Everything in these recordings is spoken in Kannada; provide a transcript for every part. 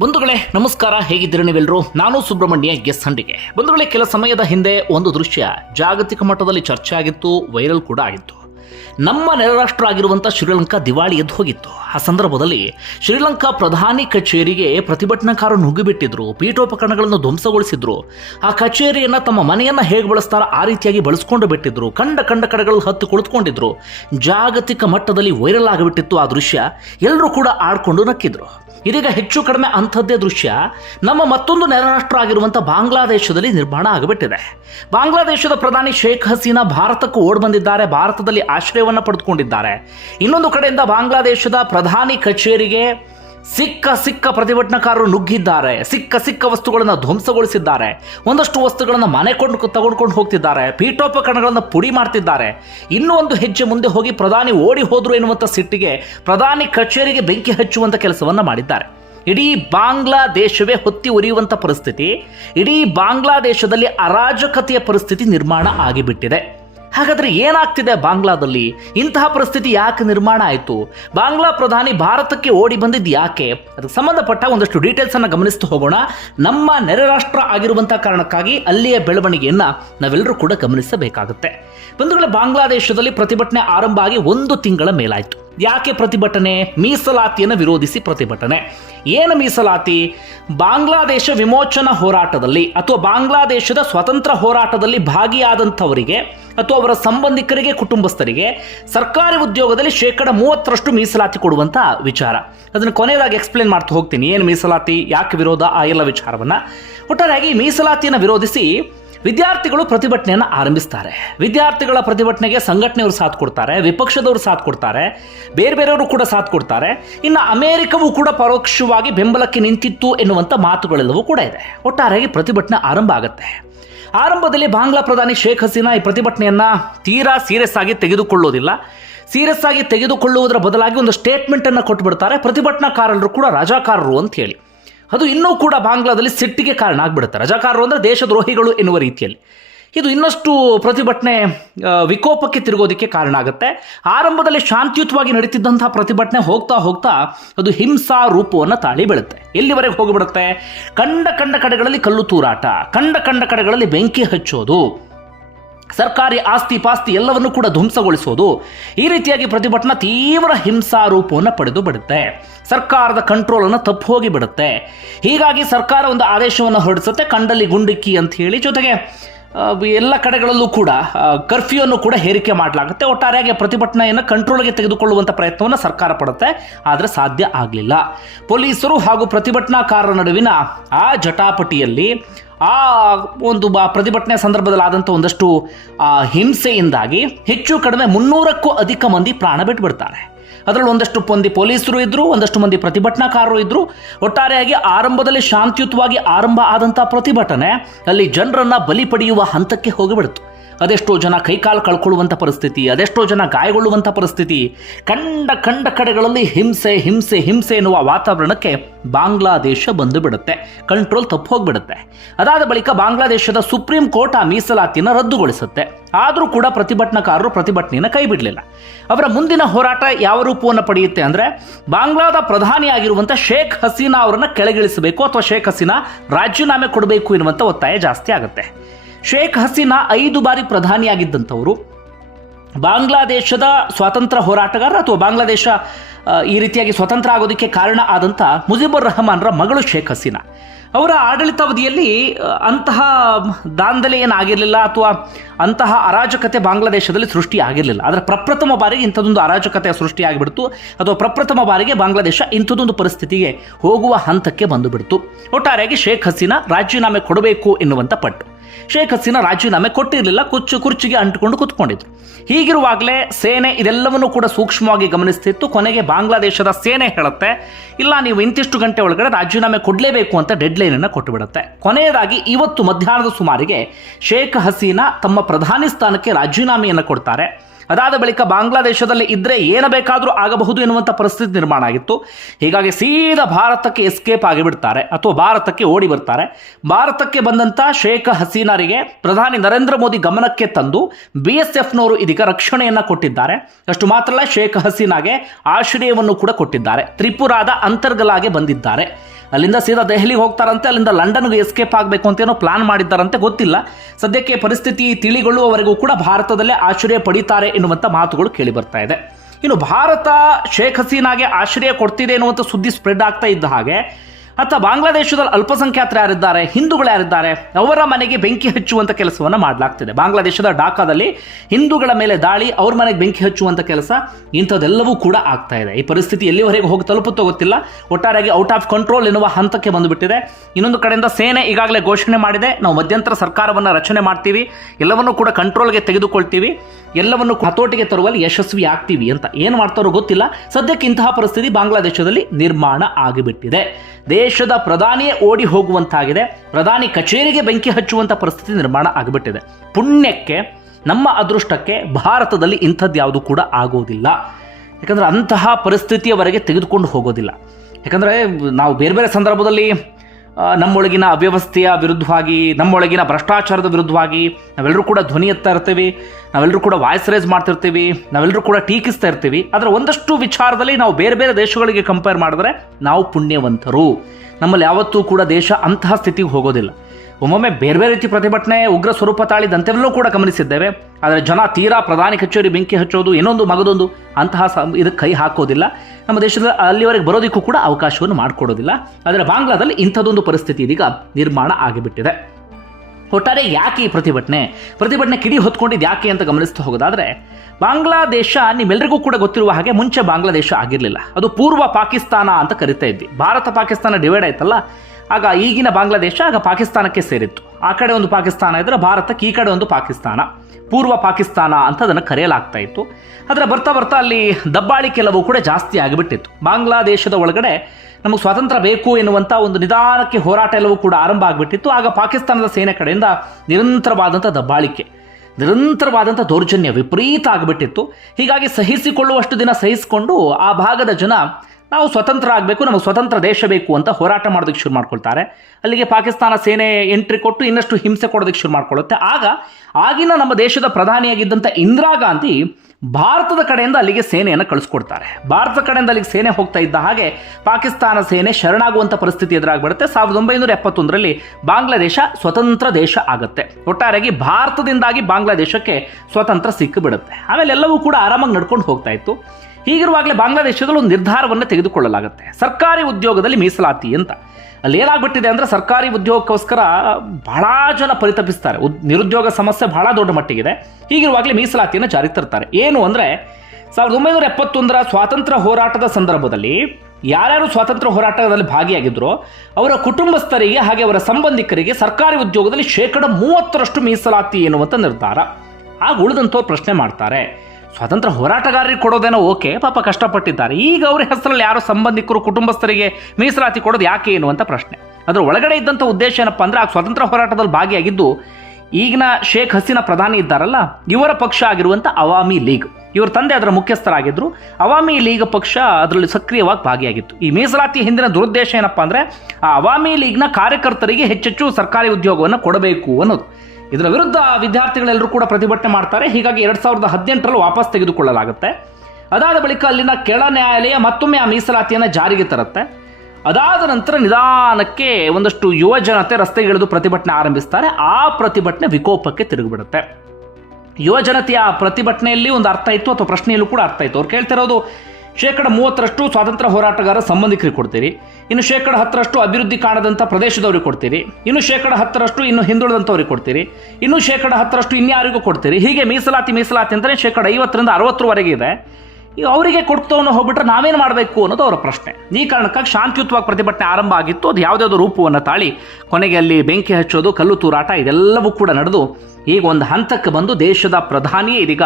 ಬಂಧುಗಳೇ, ನಮಸ್ಕಾರ. ಹೇಗಿದ್ದೀರಿ ನೀವೆಲ್ಲರೂ ನಾನು ಸುಬ್ರಹ್ಮಣ್ಯ ಗೆಸ್ ಹಂಡಿಗೆ. ಬಂಧುಗಳೇ, ಕೆಲ ಸಮಯದ ಹಿಂದೆ ಒಂದು ದೃಶ್ಯ ಜಾಗತಿಕ ಮಟ್ಟದಲ್ಲಿ ಚರ್ಚೆ ಆಗಿತ್ತು, ವೈರಲ್ ಕೂಡ ಆಗಿತ್ತು. ನಮ್ಮ ನೆರೆ ರಾಷ್ಟ್ರ ಆಗಿರುವಂಥ ಶ್ರೀಲಂಕಾ ದಿವಾಳಿ ಎದ್ದು ಹೋಗಿತ್ತು. ಆ ಸಂದರ್ಭದಲ್ಲಿ ಶ್ರೀಲಂಕಾ ಪ್ರಧಾನಿ ಕಚೇರಿಗೆ ಪ್ರತಿಭಟನಾಕಾರರು ನುಗ್ಗಿಬಿಟ್ಟಿದ್ರು, ಪೀಠೋಪಕರಣಗಳನ್ನು ಧ್ವಂಸಗೊಳಿಸಿದ್ರು. ಆ ಕಚೇರಿಯನ್ನ ತಮ್ಮ ಮನೆಯನ್ನ ಹೇಗೆ ಬಳಸ್ತಾರೋ ಆ ರೀತಿಯಾಗಿ ಬಳಸ್ಕೊಂಡು ಬಿಟ್ಟಿದ್ರು, ಕಂಡ ಕಂಡ ಕಡೆಗಳು ಹತ್ತು ಕುಳಿತುಕೊಂಡಿದ್ರು. ಜಾಗತಿಕ ಮಟ್ಟದಲ್ಲಿ ವೈರಲ್ ಆಗಿಬಿಟ್ಟಿತ್ತು ಆ ದೃಶ್ಯ. ಎಲ್ಲರೂ ಕೂಡ ಆಡ್ಕೊಂಡು ನಕ್ಕಿದ್ರು. ಇದೀಗ ಹೆಚ್ಚು ಕಡಿಮೆ ಅಂಥದ್ದೇ ದೃಶ್ಯ. ನಮ್ಮ ಮತ್ತೊಂದು ನೆರೆ ರಾಷ್ಟ್ರ ಆಗಿರುವಂಥ ಬಾಂಗ್ಲಾದೇಶದಲ್ಲಿ ನಿರ್ಮಾಣ ಆಗಿಬಿಟ್ಟಿದೆ. ಬಾಂಗ್ಲಾದೇಶದ ಪ್ರಧಾನಿ ಶೇಖ್ ಹಸೀನಾ ಭಾರತಕ್ಕೂ ಓಡ್ ಬಂದಿದ್ದಾರೆ, ಭಾರತದಲ್ಲಿ ಆಶ್ರಯವನ್ನು ಪಡೆದುಕೊಂಡಿದ್ದಾರೆ. ಇನ್ನೊಂದು ಕಡೆಯಿಂದ ಬಾಂಗ್ಲಾದೇಶದ ಪ್ರಧಾನಿ ಕಚೇರಿಗೆ ಸಿಕ್ಕ ಸಿಕ್ಕ ಪ್ರತಿಭಟನಾಕಾರರು ನುಗ್ಗಿದ್ದಾರೆ. ಸಿಕ್ಕ ಸಿಕ್ಕ ವಸ್ತುಗಳನ್ನು ಧ್ವಂಸಗೊಳಿಸಿದ್ದಾರೆ. ಒಂದಷ್ಟು ವಸ್ತುಗಳನ್ನು ಮನೆ ಕೊಂಡು ತಗೊಂಡ್ಕೊಂಡು ಹೋಗ್ತಿದ್ದಾರೆ. ಪೀಠೋಪಕರಣಗಳನ್ನು ಪುಡಿ ಮಾಡ್ತಿದ್ದಾರೆ. ಇನ್ನೂ ಒಂದು ಹೆಜ್ಜೆ ಮುಂದೆ ಹೋಗಿ ಪ್ರಧಾನಿ ಓಡಿ ಹೋದ್ರು ಎನ್ನುವಂಥ ಸಿಟ್ಟಿಗೆ ಪ್ರಧಾನಿ ಕಚೇರಿಗೆ ಬೆಂಕಿ ಹಚ್ಚುವಂಥ ಕೆಲಸವನ್ನು ಮಾಡಿದ್ದಾರೆ. ಇಡೀ ಬಾಂಗ್ಲಾದೇಶವೇ ಹೊತ್ತಿ ಉರಿಯುವಂಥ ಪರಿಸ್ಥಿತಿ, ಇಡೀ ಬಾಂಗ್ಲಾದೇಶದಲ್ಲಿ ಅರಾಜಕತೆಯ ಪರಿಸ್ಥಿತಿ ನಿರ್ಮಾಣ ಆಗಿಬಿಟ್ಟಿದೆ. ಹಾಗಾದ್ರೆ ಏನಾಗ್ತಿದೆ ಬಾಂಗ್ಲಾದಲ್ಲಿ? ಇಂತಹ ಪರಿಸ್ಥಿತಿ ಯಾಕೆ ನಿರ್ಮಾಣ ಆಯಿತು? ಬಾಂಗ್ಲಾ ಪ್ರಧಾನಿ ಭಾರತಕ್ಕೆ ಓಡಿ ಬಂದಿದ್ದು ಯಾಕೆ? ಅದಕ್ಕೆ ಸಂಬಂಧಪಟ್ಟ ಒಂದಷ್ಟು ಡೀಟೇಲ್ಸ್ ಅನ್ನ ಗಮನಿಸ್ತಾ ಹೋಗೋಣ. ನಮ್ಮ ನೆರೆ ರಾಷ್ಟ್ರ ಆಗಿರುವಂತಹ ಕಾರಣಕ್ಕಾಗಿ ಅಲ್ಲಿಯ ಬೆಳವಣಿಗೆಯನ್ನ ನಾವೆಲ್ಲರೂ ಕೂಡ ಗಮನಿಸಬೇಕಾಗುತ್ತೆ. ಬಂಧುಗಳ, ಬಾಂಗ್ಲಾದೇಶದಲ್ಲಿ ಪ್ರತಿಭಟನೆ ಆರಂಭ ಆಗಿ ಒಂದು ತಿಂಗಳ ಮೇಲಾಯಿತು. ಯಾಕೆ ಪ್ರತಿಭಟನೆ? ಮೀಸಲಾತಿಯನ್ನು ವಿರೋಧಿಸಿ ಪ್ರತಿಭಟನೆ. ಏನು ಮೀಸಲಾತಿ? ಬಾಂಗ್ಲಾದೇಶ ವಿಮೋಚನಾ ಹೋರಾಟದಲ್ಲಿ ಅಥವಾ ಬಾಂಗ್ಲಾದೇಶದ ಸ್ವತಂತ್ರ ಹೋರಾಟದಲ್ಲಿ ಭಾಗಿಯಾದಂಥವರಿಗೆ ಅಥವಾ ಅವರ ಸಂಬಂಧಿಕರಿಗೆ, ಕುಟುಂಬಸ್ಥರಿಗೆ ಸರ್ಕಾರಿ ಉದ್ಯೋಗದಲ್ಲಿ ಶೇಕಡ ಮೂವತ್ತರಷ್ಟು ಮೀಸಲಾತಿ ಕೊಡುವಂಥ ವಿಚಾರ. ಅದನ್ನು ಕೊನೆಯದಾಗಿ ಎಕ್ಸ್ಪ್ಲೇನ್ ಮಾಡ್ತಾ ಹೋಗ್ತೀನಿ. ಏನು ಮೀಸಲಾತಿ? ಯಾಕೆ ವಿರೋಧ? ಆ ಎಲ್ಲ ವಿಚಾರವನ್ನು. ಒಟ್ಟಾರೆಯಾಗಿ ಮೀಸಲಾತಿಯನ್ನು ವಿರೋಧಿಸಿ ವಿದ್ಯಾರ್ಥಿಗಳು ಪ್ರತಿಭಟನೆಯನ್ನು ಆರಂಭಿಸ್ತಾರೆ. ವಿದ್ಯಾರ್ಥಿಗಳ ಪ್ರತಿಭಟನೆಗೆ ಸಂಘಟನೆಯವರು ಸಾಥ್ ಕೊಡ್ತಾರೆ, ವಿಪಕ್ಷದವರು ಸಾಥ್ ಕೊಡ್ತಾರೆ, ಬೇರೆ ಬೇರೆಯವರು ಕೂಡ ಸಾಥ್ ಕೊಡ್ತಾರೆ. ಇನ್ನು ಅಮೆರಿಕವೂ ಕೂಡ ಪರೋಕ್ಷವಾಗಿ ಬೆಂಬಲಕ್ಕೆ ನಿಂತಿತ್ತು ಎನ್ನುವಂಥ ಮಾತುಗಳೆಲ್ಲವೂ ಕೂಡ ಇದೆ. ಒಟ್ಟಾರೆಯಾಗಿ ಪ್ರತಿಭಟನೆ ಆರಂಭ ಆಗುತ್ತೆ. ಆರಂಭದಲ್ಲಿ ಬಾಂಗ್ಲಾ ಪ್ರಧಾನಿ ಶೇಖ್ ಹಸೀನಾ ಈ ಪ್ರತಿಭಟನೆಯನ್ನ ತೀರಾ ಸೀರಿಯಸ್ ಆಗಿ ತೆಗೆದುಕೊಳ್ಳೋದಿಲ್ಲ. ಸೀರಿಯಸ್ ಆಗಿ ತೆಗೆದುಕೊಳ್ಳುವುದರ ಬದಲಾಗಿ ಒಂದು ಸ್ಟೇಟ್ಮೆಂಟ್ ಅನ್ನು ಕೊಟ್ಬಿಡ್ತಾರೆ. ಪ್ರತಿಭಟನಾಕಾರರು ಕೂಡ ರಜಾಕಾರರು ಅಂತ ಹೇಳಿ. ಅದು ಇನ್ನೂ ಕೂಡ ಬಾಂಗ್ಲಾದಲ್ಲಿ ಸಿಟ್ಟಿಗೆ ಕಾರಣ ಆಗ್ಬಿಡುತ್ತೆ. ರಜಾಕಾರರು ಅಂದರೆ ದೇಶದ್ರೋಹಿಗಳು ಎನ್ನುವ ರೀತಿಯಲ್ಲಿ. ಇದು ಇನ್ನಷ್ಟು ಪ್ರತಿಭಟನೆ ವಿಕೋಪಕ್ಕೆ ತಿರುಗೋದಕ್ಕೆ ಕಾರಣ ಆಗುತ್ತೆ. ಆರಂಭದಲ್ಲಿ ಶಾಂತಿಯುತವಾಗಿ ನಡೀತಿದ್ದಂತಹ ಪ್ರತಿಭಟನೆ ಹೋಗ್ತಾ ಹೋಗ್ತಾ ಅದು ಹಿಂಸಾ ರೂಪವನ್ನು ತಾಳಿ ಬೀಳುತ್ತೆ. ಎಲ್ಲಿವರೆಗೆ ಹೋಗಿಬಿಡುತ್ತೆ? ಕಂಡ ಕಂಡ ಕಡೆಗಳಲ್ಲಿ ಕಲ್ಲು ತೂರಾಟ, ಕಂಡ ಕಂಡ ಕಡೆಗಳಲ್ಲಿ ಬೆಂಕಿ ಹಚ್ಚೋದು, ಸರ್ಕಾರಿ ಆಸ್ತಿ ಪಾಸ್ತಿ ಎಲ್ಲವನ್ನು ಕೂಡ ಧ್ವಂಸಗೊಳಿಸೋದು, ಈ ರೀತಿಯಾಗಿ ಪ್ರತಿಭಟನಾ ತೀವ್ರ ಹಿಂಸಾ ರೂಪವನ್ನು ಪಡೆದು ಬಿಡುತ್ತೆ. ಸರ್ಕಾರದ ಕಂಟ್ರೋಲನ್ನು ತಪ್ಪು ಹೋಗಿ ಬಿಡುತ್ತೆ. ಹೀಗಾಗಿ ಸರ್ಕಾರ ಒಂದು ಆದೇಶವನ್ನು ಹೊರಡಿಸುತ್ತೆ, ಕಂಡಲ್ಲಿ ಗುಂಡಿಕ್ಕಿ ಅಂತ ಹೇಳಿ ಜೊತೆಗೆ ಎಲ್ಲ ಕಡೆಗಳಲ್ಲೂ ಕೂಡ ಕರ್ಫ್ಯೂ ಕೂಡ ಹೇರಿಕೆ ಮಾಡಲಾಗುತ್ತೆ. ಒಟ್ಟಾರೆಯಾಗಿ ಪ್ರತಿಭಟನೆಯನ್ನು ಕಂಟ್ರೋಲ್ಗೆ ತೆಗೆದುಕೊಳ್ಳುವಂಥ ಪ್ರಯತ್ನವನ್ನು ಸರ್ಕಾರ ಪಡುತ್ತೆ. ಆದರೆ ಸಾಧ್ಯ ಆಗಲಿಲ್ಲ. ಪೊಲೀಸರು ಹಾಗೂ ಪ್ರತಿಭಟನಾಕಾರರ ನಡುವಿನ ಆ ಜಟಾಪಟಿಯಲ್ಲಿ ಆ ಒಂದು ಪ್ರತಿಭಟನೆ ಸಂದರ್ಭದಲ್ಲಿ ಆದಂಥ ಒಂದಷ್ಟು ಹಿಂಸೆಯಿಂದಾಗಿ ಹೆಚ್ಚು ಕಡಿಮೆ ಮುನ್ನೂರಕ್ಕೂ ಅಧಿಕ ಮಂದಿ ಪ್ರಾಣ ಬಿಟ್ಬಿಡ್ತಾರೆ. ಅದರಲ್ಲಿ ಒಂದಷ್ಟು ಮಂದಿ ಪೊಲೀಸರು ಇದ್ದರು ಒಂದಷ್ಟು ಮಂದಿ ಪ್ರತಿಭಟನಾಕಾರರು ಇದ್ದರು ಒಟ್ಟಾರೆಯಾಗಿ ಆರಂಭದಲ್ಲಿ ಶಾಂತಿಯುತವಾಗಿ ಆರಂಭ ಆದಂಥ ಪ್ರತಿಭಟನೆ ಅಲ್ಲಿ ಜನರನ್ನು ಬಲಿ ಪಡೆಯುವ ಹಂತಕ್ಕೆ ಹೋಗಿಬಿಡ್ತು. ಅದೆಷ್ಟೋ ಜನ ಕೈಕಾಲು ಕಳ್ಕೊಳ್ಳುವಂಥ ಪರಿಸ್ಥಿತಿ, ಅದೆಷ್ಟೋ ಜನ ಗಾಯಗೊಳ್ಳುವಂಥ ಪರಿಸ್ಥಿತಿ. ಕಂಡ ಕಂಡ ಕಡೆಗಳಲ್ಲಿ ಹಿಂಸೆ ಹಿಂಸೆ ಹಿಂಸೆ ಎನ್ನುವ ವಾತಾವರಣಕ್ಕೆ ಬಾಂಗ್ಲಾದೇಶ ಬಂದು ಬಿಡುತ್ತೆ ಕಂಟ್ರೋಲ್ ತಪ್ಪು ಹೋಗಿಬಿಡುತ್ತೆ. ಅದಾದ ಬಳಿಕ ಬಾಂಗ್ಲಾದೇಶದ ಸುಪ್ರೀಂ ಕೋರ್ಟ್ ಆ ಮೀಸಲಾತಿಯನ್ನು ರದ್ದುಗೊಳಿಸುತ್ತೆ. ಆದರೂ ಕೂಡ ಪ್ರತಿಭಟನಾಕಾರರು ಪ್ರತಿಭಟನೆಯನ್ನು ಕೈ ಬಿಡಲಿಲ್ಲ ಅವರ ಮುಂದಿನ ಹೋರಾಟ ಯಾವ ರೂಪವನ್ನು ಪಡೆಯುತ್ತೆ ಅಂದರೆ ಬಾಂಗ್ಲಾದ ಪ್ರಧಾನಿಯಾಗಿರುವಂಥ ಶೇಖ್ ಹಸೀನಾ ಅವರನ್ನು ಕೆಳಗಿಳಿಸಬೇಕು ಅಥವಾ ಶೇಖ್ ಹಸೀನಾ ರಾಜೀನಾಮೆ ಕೊಡಬೇಕು ಎನ್ನುವಂಥ ಒತ್ತಾಯ ಜಾಸ್ತಿ ಆಗುತ್ತೆ. ಶೇಖ್ ಹಸೀನಾ ಐದು ಬಾರಿ ಪ್ರಧಾನಿಯಾಗಿದ್ದಂಥವರು ಬಾಂಗ್ಲಾದೇಶದ ಸ್ವಾತಂತ್ರ್ಯ ಹೋರಾಟಗಾರ ಅಥವಾ ಬಾಂಗ್ಲಾದೇಶ ಈ ರೀತಿಯಾಗಿ ಸ್ವತಂತ್ರ ಆಗೋದಕ್ಕೆ ಕಾರಣ ಆದಂಥ ಮುಜಿಬುರ್ ರಹಮಾನ್ರ ಮಗಳು ಶೇಖ್ ಹಸೀನಾ. ಅವರ ಆಡಳಿತಾವಧಿಯಲ್ಲಿ ಅಂತಹ ದಾಂಧಲೆ ಏನಾಗಿರಲಿಲ್ಲ ಅಥವಾ ಅಂತಹ ಅರಾಜಕತೆ ಬಾಂಗ್ಲಾದೇಶದಲ್ಲಿ ಸೃಷ್ಟಿ ಆಗಿರಲಿಲ್ಲ ಆದರೆ ಪ್ರಪ್ರಥಮ ಬಾರಿಗೆ ಇಂಥದ್ದೊಂದು ಅರಾಜಕತೆ ಸೃಷ್ಟಿ ಆಗಿಬಿಡ್ತು ಅಥವಾ ಪ್ರಪ್ರಥಮ ಬಾರಿಗೆ ಬಾಂಗ್ಲಾದೇಶ ಇಂಥದ್ದೊಂದು ಪರಿಸ್ಥಿತಿಗೆ ಹೋಗುವ ಹಂತಕ್ಕೆ ಬಂದುಬಿಡ್ತು. ಒಟ್ಟಾರೆಯಾಗಿ ಶೇಖ್ ಹಸೀನಾ ರಾಜೀನಾಮೆ ಕೊಡಬೇಕು ಎನ್ನುವಂಥ ಪಟ್ಟು. ಶೇಖ್ ಹಸೀನಾ ರಾಜೀನಾಮೆ ಕೊಟ್ಟಿರಲಿಲ್ಲ, ಕುಚ್ಚು ಕುರ್ಚಿಗೆ ಅಂಟಿಕೊಂಡು ಕೂತ್ಕೊಂಡಿದ್ರು. ಹೀಗಿರುವಾಗಲೇ ಸೇನೆ ಇದೆಲ್ಲವನ್ನೂ ಕೂಡ ಸೂಕ್ಷ್ಮವಾಗಿ ಗಮನಿಸ್ತಿತ್ತು. ಕೊನೆಗೆ ಬಾಂಗ್ಲಾದೇಶದ ಸೇನೆ ಹೇಳುತ್ತೆ, ಇಲ್ಲ ನೀವು ಇಂತಿಷ್ಟು ಗಂಟೆ ಒಳಗಡೆ ರಾಜೀನಾಮೆ ಕೊಡಲೇಬೇಕು ಅಂತ ಡೆಡ್ ಲೈನನ್ನು ಕೊಟ್ಟುಬಿಡುತ್ತೆ. ಕೊನೆಯದಾಗಿ ಇವತ್ತು ಮಧ್ಯಾಹ್ನದ ಸುಮಾರಿಗೆ ಶೇಖ್ ಹಸೀನಾ ತಮ್ಮ ಪ್ರಧಾನಿ ಸ್ಥಾನಕ್ಕೆ ರಾಜೀನಾಮೆಯನ್ನು ಕೊಡ್ತಾರೆ. ಅದಾದ ಬಳಿಕ ಬಾಂಗ್ಲಾದೇಶದಲ್ಲಿ ಇದ್ರೆ ಏನು ಬೇಕಾದರೂ ಆಗಬಹುದು ಎನ್ನುವಂಥ ಪರಿಸ್ಥಿತಿ ನಿರ್ಮಾಣ ಆಗಿತ್ತು. ಹೀಗಾಗಿ ಸೀದಾ ಭಾರತಕ್ಕೆ ಎಸ್ಕೇಪ್ ಆಗಿಬಿಡ್ತಾರೆ ಅಥವಾ ಭಾರತಕ್ಕೆ ಓಡಿ ಬರ್ತಾರೆ. ಭಾರತಕ್ಕೆ ಬಂದಂಥ ಶೇಖ್ ಹಸೀನಾರಿಗೆ ಪ್ರಧಾನಿ ನರೇಂದ್ರ ಮೋದಿ ಗಮನಕ್ಕೆ ತಂದು ಬಿ ಎಸ್ ಎಫ್ನವರು ಇದೀಗ ರಕ್ಷಣೆಯನ್ನು ಕೊಟ್ಟಿದ್ದಾರೆ. ಅಷ್ಟು ಮಾತ್ರ ಶೇಖ್ ಹಸೀನಾಗೆ ಆಶ್ರಯವನ್ನು ಕೂಡ ಕೊಟ್ಟಿದ್ದಾರೆ. ತ್ರಿಪುರಾದ ಅಂತರ್ಗಲಾಗೆ ಬಂದಿದ್ದಾರೆ. ಅಲ್ಲಿಂದ ಸೀದಾ ದೆಹಲಿಗೆ ಹೋಗ್ತಾರಂತೆ, ಅಲ್ಲಿಂದ ಲಂಡನ್ಗೆ ಎಸ್ಕೇಪ್ ಆಗಬೇಕು ಅಂತ ಏನೋ ಪ್ಲಾನ್ ಮಾಡಿದ್ದಾರಂತೆ, ಗೊತ್ತಿಲ್ಲ. ಸದ್ಯಕ್ಕೆ ಪರಿಸ್ಥಿತಿ ತಿಳಿಗೊಳ್ಳುವವರೆಗೂ ಕೂಡ ಭಾರತದಲ್ಲೇ ಆಶ್ರಯ ಪಡಿತಾರೆ ಎನ್ನುವಂಥ ಮಾತುಗಳು ಕೇಳಿ ಬರ್ತಾ ಇದೆ. ಇನ್ನು ಭಾರತ, ಶೇಖ್ ಹಸೀನಾಗೆ ಆಶ್ರಯ ಕೊಡ್ತಿದೆ ಎನ್ನುವಂಥ ಸುದ್ದಿ ಸ್ಪ್ರೆಡ್ ಆಗ್ತಾ ಇದ್ದ ಹಾಗೆ ಅಥವಾ ಬಾಂಗ್ಲಾದೇಶದಲ್ಲಿ ಅಲ್ಪಸಂಖ್ಯಾತರು ಯಾರಿದ್ದಾರೆ, ಹಿಂದೂಗಳು ಯಾರಿದ್ದಾರೆ, ಅವರ ಮನೆಗೆ ಬೆಂಕಿ ಹಚ್ಚುವಂಥ ಕೆಲಸವನ್ನು ಮಾಡಲಾಗ್ತಿದೆ. ಬಾಂಗ್ಲಾದೇಶದ ಡಾಕಾದಲ್ಲಿ ಹಿಂದೂಗಳ ಮೇಲೆ ದಾಳಿ, ಅವ್ರ ಮನೆಗೆ ಬೆಂಕಿ ಹಚ್ಚುವಂಥ ಕೆಲಸ ಇಂಥದ್ದೆಲ್ಲವೂ ಕೂಡ ಆಗ್ತಾ ಇದೆ. ಈ ಪರಿಸ್ಥಿತಿ ಎಲ್ಲಿವರೆಗೆ ಹೋಗಿ ತಲುಪುತ್ತೋ ಗೊತ್ತಿಲ್ಲ. ಒಟ್ಟಾರೆಯಾಗಿ ಔಟ್ ಆಫ್ ಕಂಟ್ರೋಲ್ ಎನ್ನುವ ಹಂತಕ್ಕೆ ಬಂದುಬಿಟ್ಟಿದೆ. ಇನ್ನೊಂದು ಕಡೆಯಿಂದ ಸೇನೆ ಈಗಾಗಲೇ ಘೋಷಣೆ ಮಾಡಿದೆ. ನಾವು ಮಧ್ಯಂತರ ಸರ್ಕಾರವನ್ನು ರಚನೆ ಮಾಡ್ತೀವಿ. ಎಲ್ಲವನ್ನೂ ಕೂಡ ಕಂಟ್ರೋಲ್ಗೆ ತೆಗೆದುಕೊಳ್ತೀವಿ. ಎಲ್ಲವನ್ನು ಹತೋಟಿಗೆ ತರುವಲ್ಲಿ ಯಶಸ್ವಿ ಆಗ್ತೀವಿ ಅಂತ ಏನು ಮಾಡ್ತಾರೋ ಗೊತ್ತಿಲ್ಲ. ಸದ್ಯಕ್ಕೆ ಇಂತಹ ಪರಿಸ್ಥಿತಿ ಬಾಂಗ್ಲಾದೇಶದಲ್ಲಿ ನಿರ್ಮಾಣ ಆಗಿಬಿಟ್ಟಿದೆ. ದೇಶದ ಪ್ರಧಾನಿಯೇ ಓಡಿ ಹೋಗುವಂತಾಗಿದೆ, ಪ್ರಧಾನಿ ಕಚೇರಿಗೆ ಬೆಂಕಿ ಹಚ್ಚುವಂಥ ಪರಿಸ್ಥಿತಿ ನಿರ್ಮಾಣ ಆಗಿಬಿಟ್ಟಿದೆ. ಪುಣ್ಯಕ್ಕೆ, ನಮ್ಮ ಅದೃಷ್ಟಕ್ಕೆ ಭಾರತದಲ್ಲಿ ಇಂಥದ್ದು ಯಾವುದು ಕೂಡ ಆಗೋದಿಲ್ಲ. ಯಾಕಂದರೆ ಅಂತಹ ಪರಿಸ್ಥಿತಿಯವರೆಗೆ ತೆಗೆದುಕೊಂಡು ಹೋಗೋದಿಲ್ಲ. ಯಾಕಂದರೆ ನಾವು ಬೇರೆ ಬೇರೆ ಸಂದರ್ಭದಲ್ಲಿ ನಮ್ಮೊಳಗಿನ ಅವ್ಯವಸ್ಥೆಯ ವಿರುದ್ಧವಾಗಿ, ನಮ್ಮೊಳಗಿನ ಭ್ರಷ್ಟಾಚಾರದ ವಿರುದ್ಧವಾಗಿ ನಾವೆಲ್ಲರೂ ಕೂಡ ಧ್ವನಿ ಎತ್ತಾ ಇರ್ತೀವಿ, ನಾವೆಲ್ಲರೂ ಕೂಡ ವಾಯ್ಸ್ ರೈಸ್ ಮಾಡ್ತಿರ್ತೀವಿ ನಾವೆಲ್ಲರೂ ಕೂಡ ಟೀಕಿಸ್ತಾ ಇರ್ತೀವಿ. ಆದರೆ ಒಂದಷ್ಟು ವಿಚಾರದಲ್ಲಿ ನಾವು ಬೇರೆ ಬೇರೆ ದೇಶಗಳಿಗೆ ಕಂಪೇರ್ ಮಾಡಿದ್ರೆ ನಾವು ಪುಣ್ಯವಂತರು. ನಮ್ಮಲ್ಲಿ ಯಾವತ್ತೂ ಕೂಡ ದೇಶ ಅಂತಹ ಸ್ಥಿತಿಗೆ ಹೋಗೋದಿಲ್ಲ. ಒಮ್ಮೊಮ್ಮೆ ಬೇರೆ ಬೇರೆ ರೀತಿ ಪ್ರತಿಭಟನೆ, ಉಗ್ರ ಸ್ವರೂಪ ತಾಳಿದಂತೆಲ್ಲೂ ಕೂಡ ಗಮನಿಸಿದ್ದೇವೆ. ಆದರೆ ಜನ ತೀರಾ ಪ್ರಧಾನಿ ಕಚೇರಿ ಬೆಂಕಿ ಹಚ್ಚೋದು ಇನ್ನೊಂದು ಮಗದೊಂದು, ಅಂತಹ ಇದಕ್ಕೆ ಕೈ ಹಾಕೋದಿಲ್ಲ. ನಮ್ಮ ದೇಶದ ಅಲ್ಲಿವರೆಗೆ ಬರೋದಕ್ಕೂ ಕೂಡ ಅವಕಾಶವನ್ನು ಮಾಡಿಕೊಡೋದಿಲ್ಲ. ಆದರೆ ಬಾಂಗ್ಲಾದಲ್ಲಿ ಇಂಥದ್ದೊಂದು ಪರಿಸ್ಥಿತಿ ಇದೀಗ ನಿರ್ಮಾಣ ಆಗಿಬಿಟ್ಟಿದೆ. ಒಟ್ಟಾರೆ ಯಾಕೆ ಈ ಪ್ರತಿಭಟನೆ? ಪ್ರತಿಭಟನೆ ಕಿಡಿ ಹೊತ್ಕೊಂಡಿದ್ದು ಯಾಕೆ ಅಂತ ಗಮನಿಸ್ತಾ ಹೋಗೋದಾದ್ರೆ, ಬಾಂಗ್ಲಾದೇಶ ನಿಮ್ಮೆಲ್ಲರಿಗೂ ಕೂಡ ಗೊತ್ತಿರುವ ಹಾಗೆ ಮುಂಚೆ ಬಾಂಗ್ಲಾದೇಶ ಆಗಿರಲಿಲ್ಲ. ಅದು ಪೂರ್ವ ಪಾಕಿಸ್ತಾನ ಅಂತ ಕರಿತಾ ಇದ್ವಿ. ಭಾರತ ಪಾಕಿಸ್ತಾನ ಡಿವೈಡ್ ಆಯ್ತಲ್ಲ? ಆಗ ಈಗಿನ ಬಾಂಗ್ಲಾದೇಶ ಆಗ ಪಾಕಿಸ್ತಾನಕ್ಕೆ ಸೇರಿತ್ತು. ಆ ಕಡೆ ಒಂದು ಪಾಕಿಸ್ತಾನ ಇದ್ರೆ ಭಾರತಕ್ಕೆ ಈ ಕಡೆ ಒಂದು ಪಾಕಿಸ್ತಾನ. ಪೂರ್ವ ಪಾಕಿಸ್ತಾನ ಅಂತ ಅದನ್ನು ಕರೆಯಲಾಗ್ತಾ ಇತ್ತು. ಅದರ ಬರ್ತಾ ಬರ್ತಾ ಅಲ್ಲಿ ದಬ್ಬಾಳಿ ಕೆಲವು ಕೂಡ ಜಾಸ್ತಿ ಆಗಿಬಿಟ್ಟಿತ್ತು. ಬಾಂಗ್ಲಾದೇಶದ ಒಳಗಡೆ ನಮಗೆ ಸ್ವಾತಂತ್ರ್ಯ ಬೇಕು ಎನ್ನುವಂಥ ಒಂದು ನಿಧಾನಕ್ಕೆ ಹೋರಾಟ ಎಲ್ಲವೂ ಕೂಡ ಆರಂಭ ಆಗಿಬಿಟ್ಟಿತ್ತು. ಆಗ ಪಾಕಿಸ್ತಾನದ ಸೇನೆ ಕಡೆಯಿಂದ ನಿರಂತರವಾದಂಥ ದಬ್ಬಾಳಿಕೆ ನಿರಂತರವಾದಂಥ ದೌರ್ಜನ್ಯ ವಿಪರೀತ ಆಗಿಬಿಟ್ಟಿತ್ತು. ಹೀಗಾಗಿ ಸಹಿಸಿಕೊಳ್ಳುವಷ್ಟು ದಿನ ಸಹಿಸಿಕೊಂಡು ಆ ಭಾಗದ ಜನ ನಾವು ಸ್ವತಂತ್ರ ಆಗಬೇಕು, ನಮಗೆ ಸ್ವತಂತ್ರ ದೇಶ ಬೇಕು ಅಂತ ಹೋರಾಟ ಮಾಡೋದಕ್ಕೆ ಶುರು ಮಾಡ್ಕೊಳ್ತಾರೆ. ಅಲ್ಲಿಗೆ ಪಾಕಿಸ್ತಾನ ಸೇನೆ ಎಂಟ್ರಿ ಕೊಟ್ಟು ಇನ್ನಷ್ಟು ಹಿಂಸೆ ಕೊಡೋದಕ್ಕೆ ಶುರು ಮಾಡ್ಕೊಳ್ಳುತ್ತೆ. ಆಗ ಆಗಿನ ನಮ್ಮ ದೇಶದ ಪ್ರಧಾನಿಯಾಗಿದ್ದಂಥ ಇಂದಿರಾ ಗಾಂಧಿ ಭಾರತದ ಕಡೆಯಿಂದ ಅಲ್ಲಿಗೆ ಸೇನೆಯನ್ನು ಕಳಿಸ್ಕೊಡ್ತಾರೆ. ಭಾರತದ ಕಡೆಯಿಂದ ಅಲ್ಲಿಗೆ ಸೇನೆ ಹೋಗ್ತಾ ಇದ್ದ ಹಾಗೆ ಪಾಕಿಸ್ತಾನ ಸೇನೆ ಶರಣಾಗುವಂಥ ಪರಿಸ್ಥಿತಿ ಎದುರಾಗ್ಬಿಡುತ್ತೆ. ಸಾವಿರದ ಒಂಬೈನೂರ ಎಪ್ಪತ್ತೊಂದರಲ್ಲಿ ಬಾಂಗ್ಲಾದೇಶ ಸ್ವತಂತ್ರ ದೇಶ ಆಗುತ್ತೆ. ಒಟ್ಟಾರೆಯಾಗಿ ಭಾರತದಿಂದಾಗಿ ಬಾಂಗ್ಲಾದೇಶಕ್ಕೆ ಸ್ವತಂತ್ರ ಸಿಕ್ಕಿಬಿಡುತ್ತೆ. ಆಮೇಲೆ ಎಲ್ಲವೂ ಕೂಡ ಆರಾಮಾಗಿ ನಡ್ಕೊಂಡು ಹೋಗ್ತಾ ಇತ್ತು. ಹೀಗಿರುವಾಗಲೇ ಬಾಂಗ್ಲಾದೇಶದಲ್ಲಿ ಒಂದು ನಿರ್ಧಾರವನ್ನು ತೆಗೆದುಕೊಳ್ಳಲಾಗುತ್ತೆ. ಸರ್ಕಾರಿ ಉದ್ಯೋಗದಲ್ಲಿ ಮೀಸಲಾತಿ ಅಂತ. ಅಲ್ಲಿ ಏನಾಗ್ಬಿಟ್ಟಿದೆ ಅಂದರೆ ಸರ್ಕಾರಿ ಉದ್ಯೋಗಕ್ಕೋಸ್ಕರ ಬಹಳ ಜನ ಪರಿತಪಿಸ್ತಾರೆ. ನಿರುದ್ಯೋಗ ಸಮಸ್ಯೆ ಬಹಳ ದೊಡ್ಡ ಮಟ್ಟಿಗಿದೆ. ಹೀಗಿರುವಾಗಲೇ ಮೀಸಲಾತಿಯನ್ನು ಜಾರಿಗೆ ತರ್ತಾರೆ. ಏನು ಅಂದರೆ ಸಾವಿರದ ಒಂಬೈನೂರ ಎಪ್ಪತ್ತೊಂದರ ಸ್ವಾತಂತ್ರ್ಯ ಹೋರಾಟದ ಸಂದರ್ಭದಲ್ಲಿ ಯಾರ್ಯಾರು ಸ್ವಾತಂತ್ರ್ಯ ಹೋರಾಟದಲ್ಲಿ ಭಾಗಿಯಾಗಿದ್ರೋ ಅವರ ಕುಟುಂಬಸ್ಥರಿಗೆ ಹಾಗೆ ಅವರ ಸಂಬಂಧಿಕರಿಗೆ ಸರ್ಕಾರಿ ಉದ್ಯೋಗದಲ್ಲಿ ಶೇಕಡ ಮೂವತ್ತರಷ್ಟು ಮೀಸಲಾತಿ ಎನ್ನುವಂಥ ನಿರ್ಧಾರ. ಆಗ ಉಳಿದಂಥವ್ರು ಪ್ರಶ್ನೆ ಮಾಡ್ತಾರೆ. ಸ್ವಾತಂತ್ರ್ಯ ಹೋರಾಟಗಾರರಿಗೆ ಕೊಡೋದೇನೋ ಓಕೆ, ಪಾಪ ಕಷ್ಟಪಟ್ಟಿದ್ದಾರೆ. ಈಗ ಅವ್ರ ಹೆಸರಲ್ಲಿ ಯಾರು ಸಂಬಂಧಿಕರು, ಕುಟುಂಬಸ್ಥರಿಗೆ ಮೀಸಲಾತಿ ಕೊಡೋದು ಯಾಕೆ ಎನ್ನುವಂಥ ಪ್ರಶ್ನೆ. ಅದರ ಒಳಗಡೆ ಇದ್ದಂಥ ಉದ್ದೇಶ ಏನಪ್ಪ ಅಂದರೆ, ಆ ಸ್ವಾತಂತ್ರ್ಯ ಹೋರಾಟದಲ್ಲಿ ಭಾಗಿಯಾಗಿದ್ದು ಈಗಿನ ಶೇಖ್ ಹಸೀನಾ ಪ್ರಧಾನಿ ಇದ್ದಾರಲ್ಲ, ಇವರ ಪಕ್ಷ ಆಗಿರುವಂಥ ಅವಾಮಿ ಲೀಗ್. ಇವರ ತಂದೆ ಅದರ ಮುಖ್ಯಸ್ಥರಾಗಿದ್ದರು ಅವಾಮಿ ಲೀಗ್ ಪಕ್ಷ ಅದರಲ್ಲಿ ಸಕ್ರಿಯವಾಗಿ ಭಾಗಿಯಾಗಿತ್ತು. ಈ ಮೀಸಲಾತಿ ಹಿಂದಿನ ದುರುದ್ದೇಶ ಏನಪ್ಪ ಅಂದರೆ, ಆ ಅವಾಮಿ ಲೀಗ್ನ ಕಾರ್ಯಕರ್ತರಿಗೆ ಹೆಚ್ಚೆಚ್ಚು ಸರ್ಕಾರಿ ಉದ್ಯೋಗವನ್ನು ಕೊಡಬೇಕು ಅನ್ನೋದು. ಇದರ ವಿರುದ್ಧ ವಿದ್ಯಾರ್ಥಿಗಳೆಲ್ಲರೂ ಕೂಡ ಪ್ರತಿಭಟನೆ ಮಾಡ್ತಾರೆ. ಹೀಗಾಗಿ ಎರಡು ಸಾವಿರದ ಹದಿನೆಂಟರಲ್ಲಿ ವಾಪಸ್ ತೆಗೆದುಕೊಳ್ಳಲಾಗುತ್ತೆ. ಅದಾದ ಬಳಿಕ ಅಲ್ಲಿನ ಕೆಳ ನ್ಯಾಯಾಲಯ ಮತ್ತೊಮ್ಮೆ ಆ ಮೀಸಲಾತಿಯನ್ನು ಜಾರಿಗೆ ತರುತ್ತೆ. ಅದಾದ ನಂತರ ನಿಧಾನಕ್ಕೆ ಒಂದಷ್ಟು ಯುವ ಜನತೆ ರಸ್ತೆಗಿಳಿದು ಪ್ರತಿಭಟನೆ ಆರಂಭಿಸ್ತಾರೆ. ಆ ಪ್ರತಿಭಟನೆ ವಿಕೋಪಕ್ಕೆ ತಿರುಗಿಬಿಡುತ್ತೆ. ಯುವ ಜನತೆಯ ಪ್ರತಿಭಟನೆಯಲ್ಲಿ ಒಂದು ಅರ್ಥ ಇತ್ತು ಅಥವಾ ಪ್ರಶ್ನೆಯಲ್ಲೂ ಕೂಡ ಅರ್ಥ ಇತ್ತು. ಅವ್ರು ಕೇಳ್ತಿರೋದು ಶೇಕಡ ಮೂವತ್ತರಷ್ಟು ಸ್ವಾತಂತ್ರ್ಯ ಹೋರಾಟಗಾರ ಸಂಬಂಧಿಕರಿಗೆ ಕೊಡ್ತೀರಿ. ಇನ್ನು ಶೇಕಡ ಹತ್ತರಷ್ಟು ಅಭಿವೃದ್ಧಿ ಕಾಣದಂಥ ಪ್ರದೇಶದವ್ರಿಗೆ ಕೊಡ್ತೀರಿ. ಇನ್ನು ಶೇಕಡ ಹತ್ತರಷ್ಟು ಇನ್ನು ಹಿಂದುಳಿದಂಥವ್ರಿಗೆ ಕೊಡ್ತೀರಿ. ಇನ್ನು ಶೇಕಡ ಹತ್ತರಷ್ಟು ಇನ್ಯಾರಿಗೂ ಕೊಡ್ತೀರಿ. ಹೀಗೆ ಮೀಸಲಾತಿ ಮೀಸಲಾತಿ ಅಂದರೆ ಶೇಕಡ ಐವತ್ತರಿಂದ ಅರವತ್ತರವರೆಗೆ ಇದೆ. ಅವರಿಗೆ ಕೊಡ್ತವನು ಹೋಗ್ಬಿಟ್ರೆ ನಾವೇನು ಮಾಡಬೇಕು ಅನ್ನೋದು ಅವರ ಪ್ರಶ್ನೆ. ಈ ಕಾರಣಕ್ಕಾಗಿ ಶಾಂತಿಯುತವಾಗಿ ಪ್ರತಿಭಟನೆ ಆರಂಭ ಆಗಿತ್ತು. ಅದು ಯಾವುದಾದ್ರು ರೂಪವನ್ನು ತಾಳಿ ಕೊನೆಗೆ ಅಲ್ಲಿ ಬೆಂಕಿ ಹಚ್ಚೋದು, ಕಲ್ಲು ತೂರಾಟ ಇದೆಲ್ಲವೂ ಕೂಡ ನಡೆದು ಈಗ ಒಂದು ಹಂತಕ್ಕೆ ಬಂದು ದೇಶದ ಪ್ರಧಾನಿಯೇ ಇದೀಗ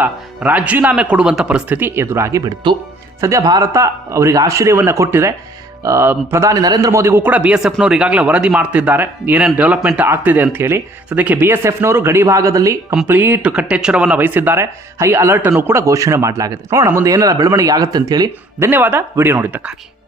ರಾಜೀನಾಮೆ ಕೊಡುವಂಥ ಪರಿಸ್ಥಿತಿ ಎದುರಾಗಿ ಬಿಡ್ತು. ಸದ್ಯ ಭಾರತ ಅವರಿಗೆ ಆಶ್ಚರ್ಯವನ್ನು ಕೊಟ್ಟಿದೆ. ಪ್ರಧಾನಿ ನರೇಂದ್ರ ಮೋದಿಗೂ ಕೂಡ ಬಿ ಎಸ್ ಎಫ್ನವರು ಈಗಾಗಲೇ ವರದಿ ಮಾಡ್ತಿದ್ದಾರೆ. ಏನೇನು ಡೆವಲಪ್ಮೆಂಟ್ ಆಗ್ತಿದೆ ಅಂತ ಹೇಳಿ. ಸದ್ಯಕ್ಕೆ ಬಿ ಎಸ್ ಎಫ್ನವರು ಗಡಿ ಭಾಗದಲ್ಲಿ ಕಂಪ್ಲೀಟ್ ಕಟ್ಟೆಚ್ಚರವನ್ನು ವಹಿಸಿದ್ದಾರೆ. ಹೈ ಅಲರ್ಟ್ ಅನ್ನು ಕೂಡ ಘೋಷಣೆ ಮಾಡಲಾಗಿದೆ. ನೋಡೋಣ ಮುಂದೆ ಏನೆಲ್ಲ ಬೆಳವಣಿಗೆ ಆಗುತ್ತೆ ಅಂತ ಹೇಳಿ. ಧನ್ಯವಾದ. ವಿಡಿಯೋ ನೋಡಿದ್ದಕ್ಕಾಗಿ.